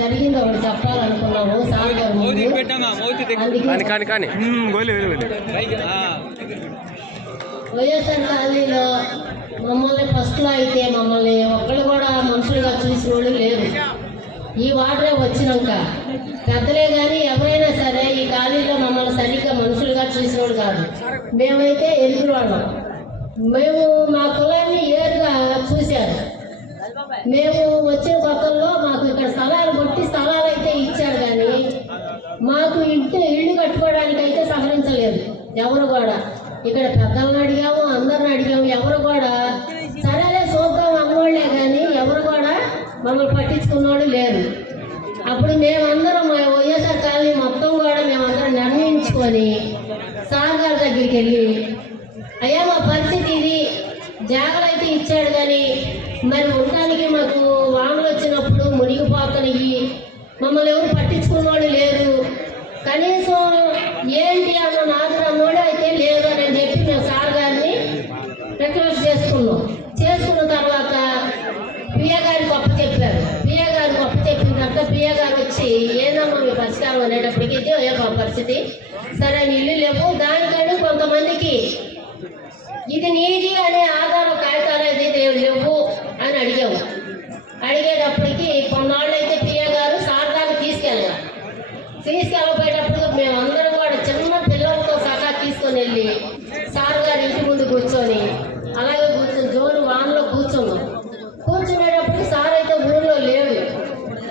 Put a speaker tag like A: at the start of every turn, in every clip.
A: జరిగింది ఒకటి చెప్పాలనుకున్నాము. సార్ గారు
B: కానీ కానీ.
A: వైఎస్ఆర్ కాలనీలో మమ్మల్ని ఫస్ట్లో అయితే మమ్మల్ని ఒక్కళ్ళు కూడా మనుషులుగా చూసిన వాళ్ళు లేరు. ఈ వాటరే వచ్చినాక పెద్దలే కానీ ఎవరైనా సరే ఈ కాలనీలో మమ్మల్ని సరిగ్గా మనుషులుగా చూసినోడు కాదు. మేమైతే ఎదురు వాళ్ళం మేము మా కులాన్ని చూశారు మేము వచ్చే కొత్తల్లో మాకు ఇక్కడ స్థలాలు కొట్టి స్థలాలు అయితే ఇచ్చారు కానీ మాకు ఇంటి ఇల్లు కట్టుకోవడానికి అయితే సహకరించలేదు. ఎవరు కూడా. ఇక్కడ పెద్దలను అడిగాము అందరిని అడిగాము ఎవరు కూడా. సరేలే చూద్దాం అన్నోళ్ళే కానీ ఎవరు కూడా మమ్మల్ని పట్టించుకున్నోళ్ళు లేరు. అప్పుడు మేమందరం మా వైఎస్ఆర్ కాలనీ మొత్తం కూడా మేమందరం నిర్ణయించుకొని సార్ గారి దగ్గరికి వెళ్ళి అయ్యా మా పరిస్థితి జాగలు అయితే ఇచ్చాడు కానీ మరి ఉండడానికి మాకు వానలు వచ్చినప్పుడు మునిగిపోతనివి మమ్మల్ని ఎవరు పట్టించుకున్న వాళ్ళు లేరు. కనీసం ఏంటి అన్న నాకు అయితే లేదు అని చెప్పి మేము సార్ గారిని రిక్వెస్ట్ చేసుకున్నాం. చేసుకున్న తర్వాత పియ గారికి గొప్ప చెప్పారు. పియ్యగారి గొప్ప చెప్పిన తర్వాత పియ గారు వచ్చి ఏందమ్మా మీ పరిష్కారం అనేటప్పటికి ఇది ఏ పరిస్థితి సరే ఇల్లు అడిగాము అడిగేటప్పటికి కొన్నాళ్ళు అయితే పియ గారు సార్ దాకా తీసుకెళ్ళాం తీసుకెళ్ళబోయేటప్పుడు మేమందరం కూడా చిన్న పిల్లలతో సహా తీసుకొని వెళ్ళి సార్ గారి ఇంటి ముందు కూర్చొని అలాగే కూర్చొని జోరు వానలో కూర్చున్నాం. కూర్చునేటప్పుడు సార్ అయితే ఊళ్ళో లేడు.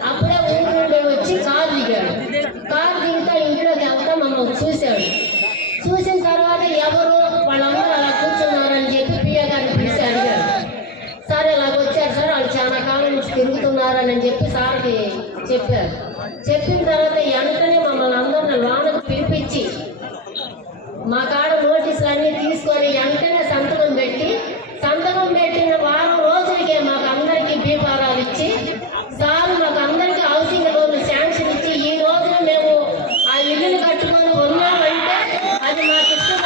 A: అప్పుడే ఊరు నుండి వచ్చి కారు దిగాడు. కారు దిగితే ఇంట్లోకి వెళ్తా మమ్మల్ని చూశాడు. చూసిన తర్వాత ఎవరు? వాళ్ళందరూ తిరుగుతున్నారని చెప్పి సార్కి చెప్పారు. చెప్పిన తర్వాత వెంటనే మమ్మల్ని అందరిని లోనకు పిలిపించి మా కాడ నోటీసులు అన్నీ తీసుకొని వెంటనే సంతకం పెట్టి సంతకం పెట్టిన వారం రోజులకే మాకు అందరికీ బీపారాలు ఇచ్చి సార్ మాకు అందరికీ హౌసింగ్ లోన్ శాంక్షన్ ఇచ్చి ఈ రోజున మేము ఆ ఇల్లుని కట్టుకొని ఉన్నామంటే అది మాకు ఇష్టం